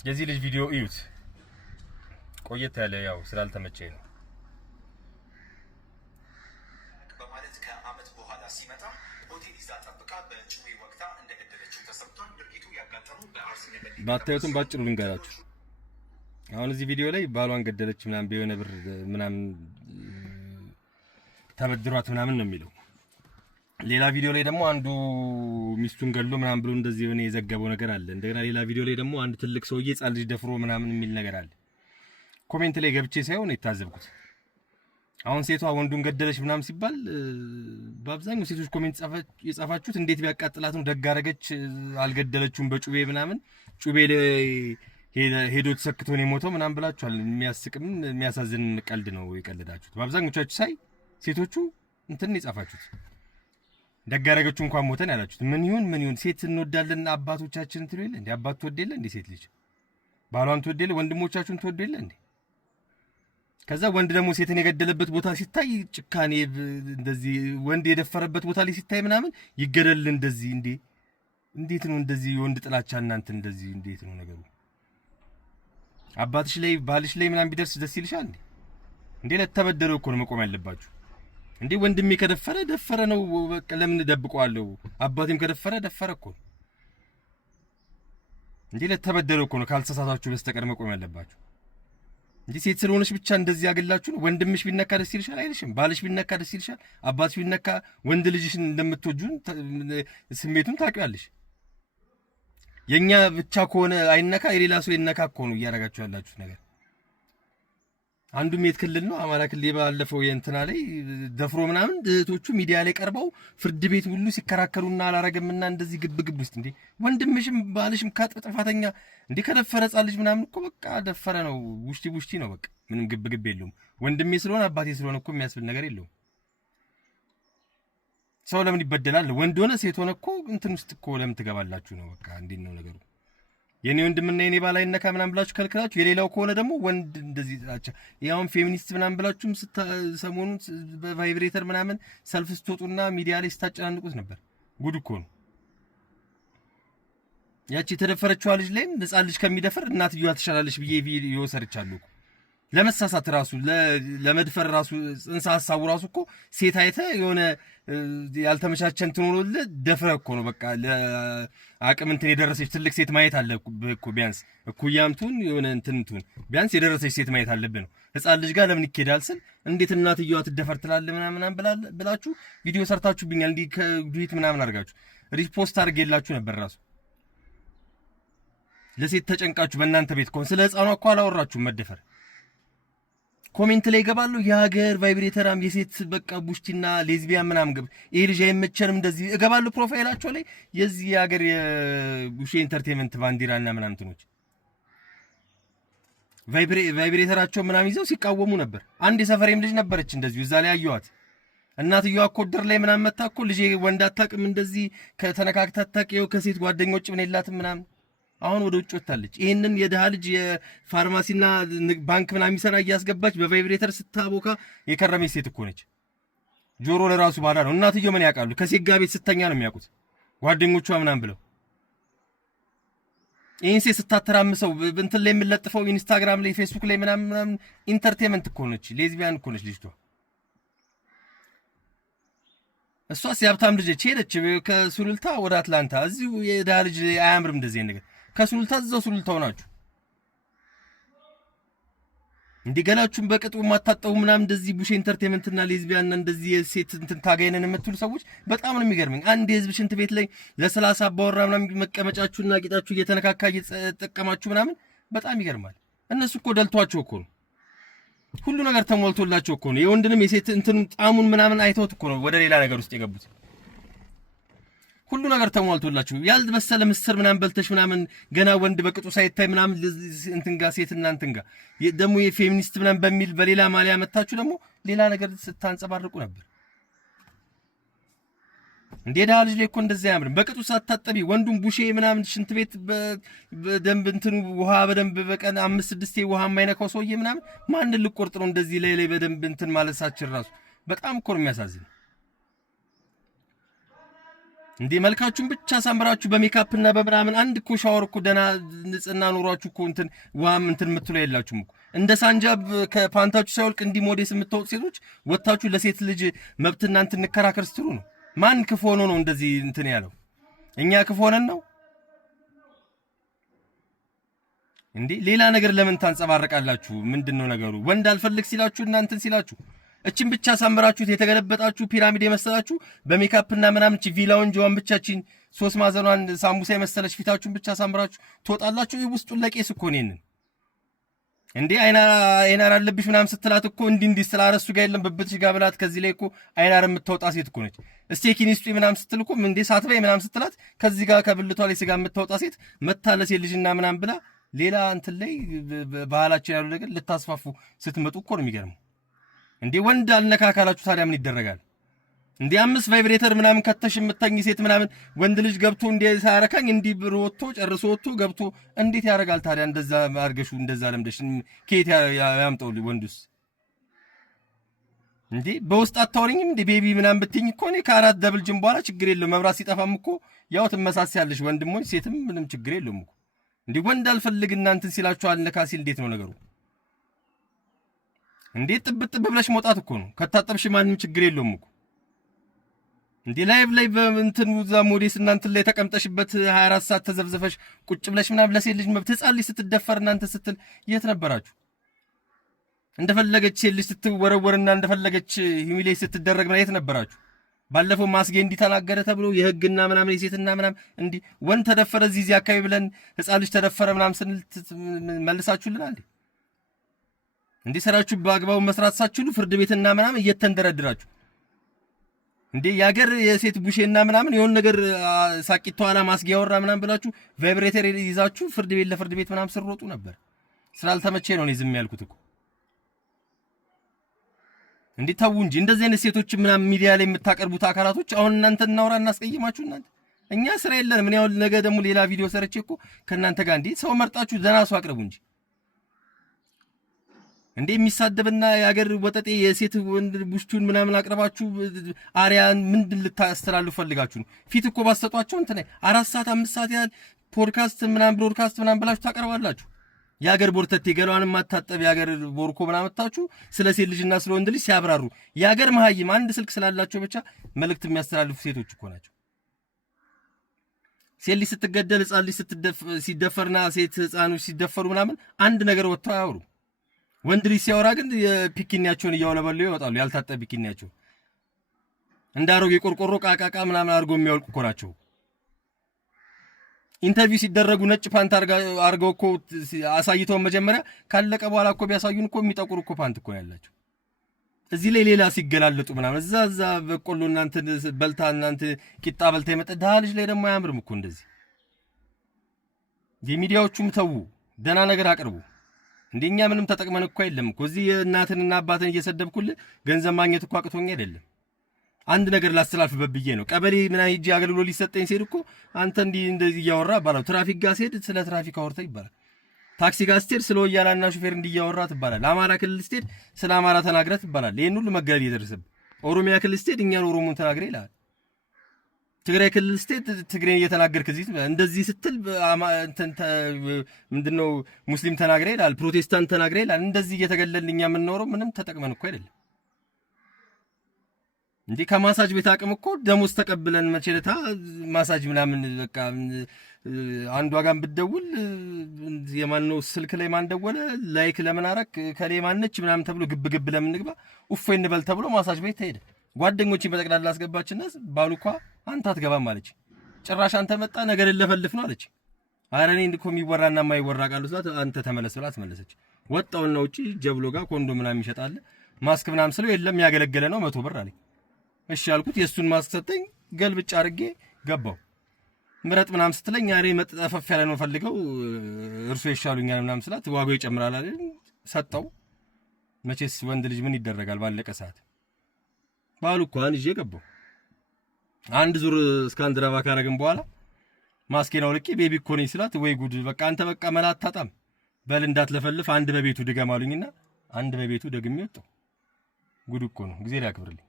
የዚህ ልጅ ቪዲዮ እዩት። ቆየት ያለ ያው ስላልተመቸኝ ነው። በማለት ከአመት በኋላ ሲመጣ ሆቴል ይዛ ጠብቃ በጩቤ ወቅታ እንደገደለችው ተሰምቷል። ድርጊቱ ያጋጠመው በአርሲ ነገሌ ባታዩትም ባጭሩ ልንገራችሁ። አሁን እዚህ ቪዲዮ ላይ ባሏን ገደለች ምናምን በየሆነ ብር ምናምን ተበድሯት ምናምን ነው የሚለው። ሌላ ቪዲዮ ላይ ደግሞ አንዱ ሚስቱን ገድሎ ምናምን ብሎ እንደዚህ የሆነ የዘገበው ነገር አለ። እንደገና ሌላ ቪዲዮ ላይ ደግሞ አንድ ትልቅ ሰውዬ ሕፃን ልጅ ደፍሮ ምናምን የሚል ነገር አለ። ኮሜንት ላይ ገብቼ ሳይሆን የታዘብኩት አሁን ሴቷ ወንዱን ገደለች ምናምን ሲባል በአብዛኛው ሴቶች ኮሜንት የጻፋችሁት እንዴት ቢያቃጥላት ነው ደግ አደረገች አልገደለችውም በጩቤ ምናምን ጩቤ ሄዶ ተሰክቶ ነው የሞተው ምናምን ብላችኋል። የሚያስቅም የሚያሳዝን ቀልድ ነው የቀለዳችሁት። በአብዛኞቻችሁ ሳይ ሴቶቹ እንትን የጻፋችሁት ደግ አደረገችው እንኳን ሞተን ያላችሁት ምን ይሁን ሴት እንወዳለን አባቶቻችን ትሉ የለ እንዴ? አባት ትወድ የለ እንዴ? ሴት ልጅ ባሏን ትወድ የለ? ወንድሞቻችሁን ትወድ የለ እንዴ? ከዛ ወንድ ደግሞ ሴትን የገደለበት ቦታ ሲታይ ጭካኔ እንደዚህ ወንድ የደፈረበት ቦታ ላይ ሲታይ ምናምን ይገደል እንደዚህ እንዴ? እንዴት ነው እንደዚህ ወንድ ጥላቻ እናንተ እንደዚህ እንዴት ነው ነገሩ? አባትሽ ላይ ባልሽ ላይ ምናምን ቢደርስ ደስ ይልሻል እንዴ? እንዴ ለተበደለው እኮ ነው መቆም ያለባችሁ። እንዴ ወንድሜ ከደፈረ ደፈረ ነው በቃ ለምን ደብቀዋለሁ? አባቴም ከደፈረ ደፈረ እኮ እንዴ ለተበደለው እኮ ነው ካልተሳሳታችሁ በስተቀር መቆም ያለባችሁ። እንዴ ሴት ስለሆነች ብቻ እንደዚህ ያገላችሁ ነው። ወንድምሽ ቢነካ ደስ ይልሻል አይልሽም? ባልሽ ቢነካ ደስ ይልሻል? አባትሽ ቢነካ ወንድ ልጅሽን እንደምትወጁን ስሜቱን ታውቂዋለሽ። የኛ ብቻ ከሆነ አይነካ የሌላ ሰው ይነካ እኮ ነው እያደረጋችሁ ያላችሁት ነገር። አንዱ ሜት ክልል ነው አማራ ክልል ባለፈው የእንትና ላይ ደፍሮ ምናምን እህቶቹ ሚዲያ ላይ ቀርበው ፍርድ ቤት ሁሉ ሲከራከሩና አላረገምና እንደዚህ ግብግብ ውስጥ እንዴ ወንድምሽም ባልሽም ጥፋተኛ እንዴ ከደፈረ ሕፃን ልጅ ምናምን እኮ በቃ ደፈረ ነው ቡሽቲ ነው በቃ ምንም ግብግብ የለውም። ወንድሜ ስለሆነ አባቴ ስለሆነ እኮ የሚያስብል ነገር የለውም። ሰው ለምን ይበደላል? ወንድ ሆነ ሴት ሆነ እኮ እንትን ውስጥ እኮ ለምን ትገባላችሁ ነው በቃ እንዴት ነው ነገሩ? የኔ ወንድምና የኔ ባል አይነካ ምናምን ብላችሁ ከልክላችሁ የሌላው ከሆነ ደግሞ ወንድ እንደዚህ ታቻ ያውን ፌሚኒስት ምናምን ብላችሁም ሰሞኑን በቫይብሬተር ምናምን ሰልፍ ስትወጡና ሚዲያ ላይ ስታጨናንቁት ነበር። ጉድ እኮ ነው። ያቺ የተደፈረችው ልጅ ላይ ሕፃን ልጅ ከሚደፈር እናትየዋ ትሻላለች ብዬ ቪዲዮ ሰርቻለሁ እኮ። ለመሳሳት ራሱ ለመድፈር ራሱ ጽንሰ ሐሳቡ ራሱ እኮ ሴት አይተ የሆነ ያልተመቻቸን ትኖርል ደፍረ እኮ ነው በቃ ለአቅም እንትን የደረሰች ትልቅ ሴት ማየት አለ እኮ ቢያንስ እኩያምቱን የሆነ እንትንቱን ቢያንስ የደረሰች ሴት ማየት አለብን ነው። ሕፃን ልጅ ጋር ለምን ይኬዳል ስል እንዴት እናትየዋ ትደፈር ትላለህ ምናምን ብላችሁ ቪዲዮ ሰርታችሁብኛል። እንዲህ ከዱት ምናምን አድርጋችሁ ሪፖስት አድርጌላችሁ ነበር ራሱ ለሴት ተጨንቃችሁ በእናንተ ቤት ከሆነ ስለ ሕፃኗ እኮ አላወራችሁም መደፈር። ኮሜንት ላይ ይገባሉ የሀገር ቫይብሬተራም የሴት በቃ ቡሽቲና ሌዝቢያን ምናምን ገብ ይሄ ልጅ አይመቸንም እንደዚህ እገባሉ ፕሮፋይላቸው ላይ የዚህ የሀገር የቡሽ ኢንተርቴይንመንት ባንዲራና ምናምን እንትኖች ቫይብሬተራቸው ምናምን ይዘው ሲቃወሙ ነበር። አንድ የሰፈሬም ልጅ ነበረች እንደዚሁ እዛ ላይ አየኋት። እናትየዋ እኮ ድር ላይ ምናምን መታ እኮ ልጄ ወንድ አታውቅም እንደዚህ ከተነካክታ አታውቅም ከሴት ጓደኞች ምን የላትም ምናምን አሁን ወደ ውጭ ወጣለች። ይሄንን የደሃ ልጅ የፋርማሲና ባንክ ምናምን የሚሰራ እያስገባች በቫይብሬተር ስታቦካ የከረመች ሴት እኮ ነች። ጆሮ ለራሱ ባዳ ነው። እናትየው ምን ያውቃሉ? ከሴት ጋር ቤት ስተኛ ነው የሚያውቁት ጓደኞቿ ምናምን ብለው። ይሄን ሴት ስታተራምሰው እንትን ላይ የምለጥፈው ኢንስታግራም ላይ ፌስቡክ ላይ ምናምን ኢንተርቴይንመንት እኮ ነች። ሌዝቢያን እኮ ነች ልጅቷ። እሷስ የሀብታም ልጅ ሄደች ከሱሉልታ ወደ አትላንታ። እዚሁ የደሃ ልጅ አያምርም እንደዚህ ነገር ከሱሉልታ እዛው ሱሉልታው ናችሁ እንዲገላችሁም በቅጡ ማታጠው ምናምን እንደዚህ ቡሽ ኢንተርቴይንመንትና ሌዝቢያንና እንደዚህ የሴት እንትን ታጋይነን የምትሉ ሰዎች በጣም ነው የሚገርመኝ። አንድ የህዝብ ሽንት ቤት ላይ ለ30 አባወራ ምናምን መቀመጫችሁና ቂጣችሁ እየተነካካ እየተጠቀማችሁ ምናምን በጣም ይገርማል። እነሱ እኮ ደልቷቸው እኮ ነው ሁሉ ነገር ተሞልቶላቸው እኮ ነው የወንድንም የሴት እንትን ጣሙን ምናምን አይተውት እኮ ነው ወደ ሌላ ነገር ውስጥ የገቡት። ሁሉ ነገር ተሟልቶላችሁ ያልበሰለ ምስር ምናምን በልተሽ ምናምን ገና ወንድ በቅጡ ሳይታይ ምናምን እንትን ጋር ሴትና እንትን ጋር ደግሞ የፌሚኒስት ምናምን በሚል በሌላ ማሊያ መታችሁ ደግሞ ሌላ ነገር ስታንጸባርቁ ነበር። እንዴ ደሃ ልጅ ላይ እኮ እንደዚህ አያምርም። በቅጡ ሳታጠቢ ወንዱን ቡሼ ምናምን ሽንት ቤት በደንብ እንትኑ ውሃ በደንብ በቀን 5-6 ውሃ የማይነካው ሰውዬ ምናምን ማን ልቆርጥ ነው እንደዚህ ላይ በደንብ እንትን ማለት ሳችር ራሱ በጣም እኮ ነው የሚያሳዝን። እንዴ መልካችሁን ብቻ ሳምራችሁ በሜካፕ እና በምናምን አንድ እኮ ሻወር እኮ ደና ንጽህና ኖሯችሁ እኮ እንትን ዋም እንትን የምትሉ የላችሁም እኮ እንደ ሳንጃብ ከፓንታችሁ ሳይወልቅ እንዲህ ሞዴስ የምታወጡ ሴቶች ወጣችሁ ለሴት ልጅ መብትና እንትን እንከራከር ስትሉ ነው። ማን ክፉ ሆኖ ነው እንደዚህ እንትን ያለው? እኛ ክፉ ሆነን ነው እንዴ? ሌላ ነገር ለምን ታንጸባርቃላችሁ? ምንድነው ነገሩ? ወንድ አልፈልግ ሲላችሁ እናንተን ሲላችሁ እቺን ብቻ ሳምራችሁት የተገለበጣችሁ ፒራሚድ የመሰላችሁ በሜካፕና ምናምን እቺ ቪላውን ጆን ብቻችን 3 ማዕዘኗን ሳምቡሳ የመሰለች ፊታችሁን ብቻ ሳምራችሁ ትወጣላችሁ። ውስጡን ለቄስ እኮ ነን እንዴ አይናር አለብሽ ምናምን ስትላት እኮ እንዲህ ስላረሱ ጋር የለም በብትሽ ጋር ብላት ከዚህ ላይ እኮ አይናር የምትወጣ ሴት እኮ ነች። እስቴኪን ይስጡ ምናምን ስትል እኮ እንዴ ሳትበይ ምናምን ስትላት ከዚህ ጋር ከብልቷ ላይ ስጋ የምትወጣ ሴት መታለስ የልጅና ምናምን ብላ ሌላ እንትን ላይ ባህላችን ያሉ ነገር ልታስፋፉ ስትመጡ እኮ ነው የሚገርመው። እንዴ ወንድ አልነካካላችሁ ታዲያ ምን ይደረጋል እንዴ? 5 ቫይብሬተር ምናምን ከተሽ የምታኝ ሴት ምናምን ወንድ ልጅ ገብቶ እንዴ ሳያረካኝ እንዲ ብር ወጥቶ ጨርሶ ወጥቶ ገብቶ እንዴት ያረጋል ታዲያ? እንደዛ አርገሹ እንደዛ ለምደሽ ከየት ያምጣው ወንዱስ? እንዴ በውስጥ አታወሪኝም እንዴ ቤቢ ምናምን ብትኝ እኮ እኔ ከ4 ደብል ጅም በኋላ ችግር የለውም። መብራት ሲጠፋም እኮ ያው ትመሳሰያለሽ ወንድሞች ሴትም ምንም ችግር የለውም እኮ። እንዴ ወንድ አልፈልግ እናንተን ሲላችሁ አልነካ ሲል እንዴት ነው ነገሩ? እንዴ ጥብጥ ብለሽ መውጣት እኮ ነው። ከታጠብሽ ማንንም ችግር የለውም እኮ። እንዴ ላይቭ ላይ በእንትን ዛ ሞዴስ እናንተ ላይ ተቀምጠሽበት 24 ሰዓት ተዘብዘፈሽ ቁጭ ብለሽ ምናምን ለሴት ልጅ መብት ህፃን ልጅ ስትደፈር እናንተ ስትል የት ነበራችሁ? እንደፈለገች ሴት ልጅ ስትወረወርና እንደፈለገች ሂሚሌ ስትደረግ ነው የት ነበራችሁ? ባለፈው ማስጌ እንዲተናገረ ተብሎ የህግና ምናምን የሴትና ምናምን እንዲ ወንድ ተደፈረ እዚህ አካባቢ ብለን ህፃን ልጅ ተደፈረ ምናምን ስንል መልሳችሁልናል እንዴ? ሰራችሁ በአግባቡ መስራት ሳትችሉ ፍርድ ቤትና ምናምን እየተንደረድራችሁ እንዴ ያገር የሴት ቡሼና ምናምን የሆነ ነገር ሳቂት ተዋላ ማስጌ ያወራ ምናምን ብላችሁ ቫይብሬተር ይዛችሁ ፍርድ ቤት ለፍርድ ቤት ምናምን ስሮጡ ነበር። ስላልተመቼ ነው እኔ ዝም ያልኩት እኮ። እንዴ ታው እንጂ እንደዚህ አይነት ሴቶች ምናምን ሚዲያ ላይ የምታቀርቡት አካላቶች አሁን እናንተ እናውራ እናስቀይማችሁ እናንተ እኛ ስራ የለንም። ምን ያው ነገ ደግሞ ሌላ ቪዲዮ ሰርቼ እኮ ከእናንተ ጋር እንዴ ሰው መርጣችሁ ዘና ሰው አቅርቡ እንጂ እንዴ የሚሳደብና የሀገር ወጠጤ የሴት ወንድ ቡሽቱን ምናምን አቅርባችሁ አሪያን ምንድን ልታስተላልፉ ፈልጋችሁ ነው? ፊት እኮ ባሰጧቸው እንትን 4 ሰዓት 5 ሰዓት ያህል ፖድካስት ምናምን ብሮድካስት ምናምን ብላችሁ ታቀርባላችሁ። የሀገር ቦርተቴ ገሏን ማታጠብ የሀገር ቦርኮ ምናምን ታችሁ ስለ ሴት ልጅና ስለ ወንድ ልጅ ሲያብራሩ የሀገር መሀይም አንድ ስልክ ስላላቸው ብቻ መልእክት የሚያስተላልፉ ሴቶች እኮ ናቸው። ሴት ልጅ ስትገደል ህፃን ልጅ ሲደፈርና ሴት ህፃኖች ሲደፈሩ ምናምን አንድ ነገር ወጥተው አያወሩ። ወንድ ልጅ ሲያወራ ግን የፒኪኒያቸውን እያወለበሉ ይወጣሉ። ያልታጠበ ፒኪኒያቸው እንዳሮጌ ቆርቆሮ ቃቃቃ ምናምን አድርጎ የሚያወልቁ እኮ ናቸው። ኢንተርቪው ሲደረጉ ነጭ ፓንት አርገው እኮ አሳይተው መጀመሪያ ካለቀ በኋላ እኮ ቢያሳዩን እኮ የሚጠቁር እኮ ፓንት እኮ ያላቸው። እዚህ ላይ ሌላ ሲገላለጡ ምናምን እዛ በቆሎ እናንተ በልታ እናንተ ቂጣ በልታ የመጣ ደሃ ልጅ ላይ ደግሞ አያምርም እኮ እንደዚህ። የሚዲያዎቹም ተው ደህና ነገር አቅርቡ። እንደኛ ምንም ተጠቅመን እኮ የለም እኮ እዚህ እናትንና አባትን እየሰደብኩልህ ገንዘብ ማግኘት እኮ አቅቶኝ አይደለም። አንድ ነገር ላስተላልፍበት ብዬ ነው። ቀበሌ ምን ሂጅ አገልግሎት ሊሰጠኝ ሲሄድ እኮ አንተ እንደዚህ እያወራ ባላው ትራፊክ ጋር ሲሄድ ስለ ትራፊክ አወርታ ይባላል። ታክሲ ጋር ስትሄድ ስለ ወያላና ሹፌር እንዲያወራ ትባላል። አማራ ክልል ስትሄድ ስለ አማራ ተናግረህ ትባላል። ይሄን ሁሉ መገለል ይደርስብ። ኦሮሚያ ክልል ስትሄድ እኛን ኦሮሞን ተናግረህ ይላል። ትግራይ ክልል ስትሄድ ትግሬን እየተናገርክ እንደዚህ ስትል ምንድነው ሙስሊም ተናግረህ ይላል፣ ፕሮቴስታንት ተናግረህ ይላል። እንደዚህ እየተገለልን እኛ የምንኖረው ምንም ተጠቅመን እኮ አይደለም። እንዴ ከማሳጅ ቤት አቅም እኮ ደሞዝ ተቀብለን መቼለታ ማሳጅ ምናምን በቃ አንዱ ጋር ብትደውል የማነው ስልክ ላይ ማን ደወለ ላይክ ለምን አረክ ከሌ ማነች ምናምን ተብሎ ግብ ለምን ንግባ ኡፍ እንበል ተብሎ ማሳጅ ቤት ተሄደ። ጓደኞቼን በጠቅላላ አስገባችና ባሉኳ አንተ አትገባም አለች። ጭራሽ አንተ መጣ ነገር ለፈልፍ ነው አለች። አረ እኔ እንድኮ የሚወራና የማይወራ ቃል ስላት አንተ ተመለስ ብላ አስመለሰች። ወጣውና ውጪ ጀብሎ ጋር ኮንዶም ምናምን ይሸጣል ማስክ ምናምን ስለው የለም ያገለገለ ነው 100 ብር አለኝ። እሺ አልኩት። የሱን ማስክ ሰጠኝ። ገልብጭ አድርጌ ገባው። ምረጥ ምናምን ስትለኝ አሬ መጠፈፍ ያለ ነው ፈልገው እርሱ ይሻሉኛል ምናምን ስላት ዋጋው ይጨምራል አይደል ሰጠው። መቼስ ወንድ ልጅ ምን ይደረጋል ባለቀ ሰዓት ባሉ እንኳን ይዤ ገባው። አንድ ዙር እስካንድራባ ካረግን በኋላ ማስኬናው ልቄ ቤቢ እኮ ነኝ ስላት ወይ ጉድ በቃ አንተ በቃ መላት አታጣም በል እንዳትለፈልፍ አንድ በቤቱ ድገም አሉኝና አንድ በቤቱ ደግሜ ወጣው። ጉድ እኮ ነው። ጊዜ ያክብርልኝ።